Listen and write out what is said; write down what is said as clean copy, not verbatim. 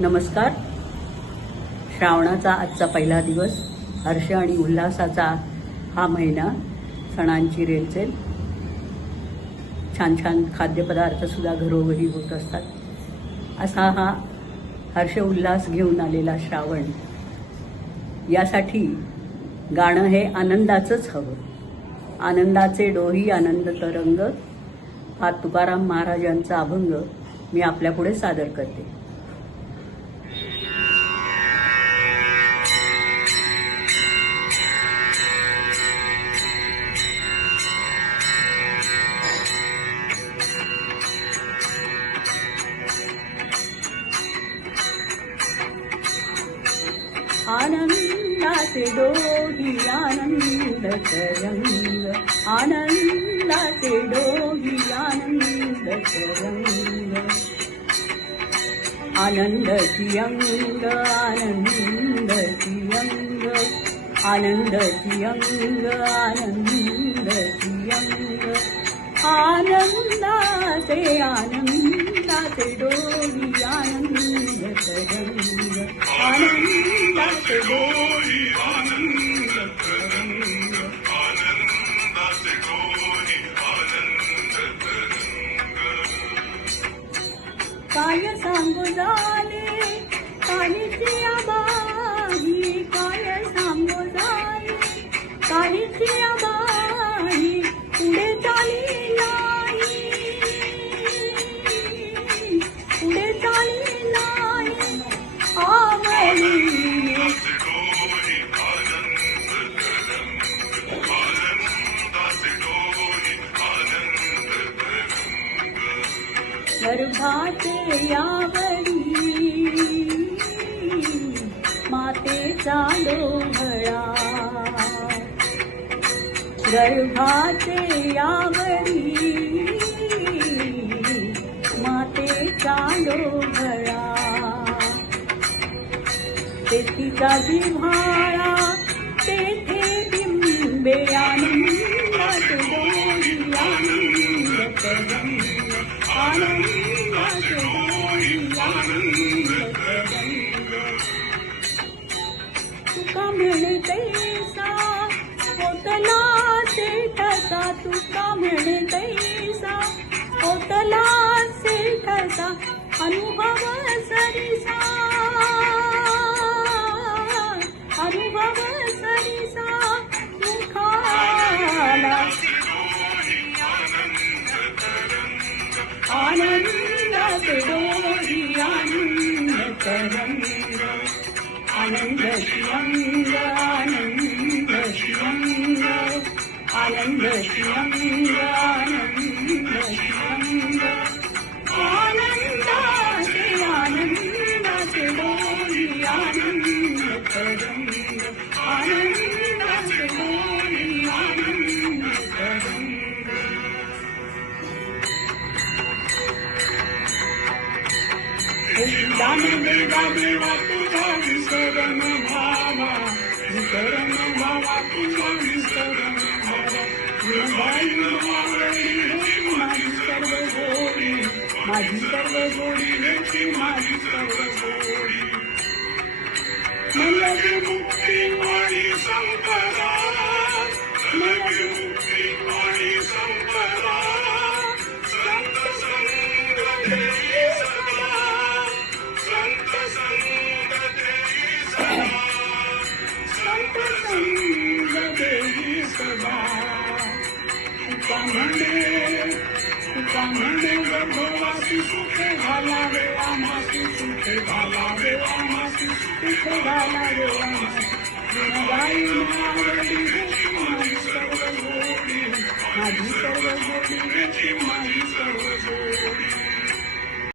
नमस्कार. श्रावणाचा आजचा पहिला दिवस, हर्ष आणि उल्हासाचा हा महिना, सणांची रेलचेल, छान छान खाद्यपदार्थ सुद्धा घरोघरी होत असतात. असा हा हर्ष उल्हास घेऊन आलेला श्रावण, यासाठी गाणं हे आनंदाचंच हवं. आनंदाचे डोही आनंद तरंग, हा तुकाराम महाराजांचा अभंग मी आपल्यापुढे सादर करते. आनंदाचे डोही आनंद तरंग, आनंदाचे डोही आनंद तरंग, आनंदाची अंग आनंदाची अंग, आनंदाची अंग आनंदाची अंग, आनंदाचे आनंदाचे डोही आनंद तरंग, आनंदाचे डोही आनंद तरंग, आनंदाचे डोही आनंद तरंग. काय सांगू झाले काहीची आबाई, काय सांगू झाले काहीची आबाई, पुढे चाली नाही, पुढे चाली नाही आवली. गर्भाचे यावरी मातेचा डोहळा, गर्भाचे यावरी मातेचा डोहळा, तेथीचा जिव्हाळा तेथे बिंबे आनंदाचे डोही आनंद तरंग, आनंदाचे डोही आनंद तरंग. तुका म्हणे तैसा होतला सेठसा, तुका म्हणे तैसा होतला सेठसा, अनुभव सरिसा, अनुभव सरिसा मुखाला. आनंदाचे डोही आनंद तरंग, आनंदाची अंग आनंदाची अंग, आनंदाची अंग आनंदाची अंग, आनंदाचे आनंदाचे डोही आनंद तरंग, आनंदाचे डोही आनंद तरंग. दानवे देवा तुझा विसरण भावा, विसरण भावा तुझा विसरण भावा, गाईन मावळी माझी सर्व गोडी, माझी सर्व गोडी माझी सर्व गोडी. मलग मुक्ती आणि संपदा, मलग मुक्ती आणि संपदा, संत संग देई सदा, संत संग देई सदा, संत संग देई सदा. तुका म्हणे गर्भवासी सुखे घालावे आम्हासी, सुखे घालावे आम्हासी, सुखे घालावे आम्हासी. गाई मावळी माझी सर्व गोडी, माझी सर्व गोडी माझी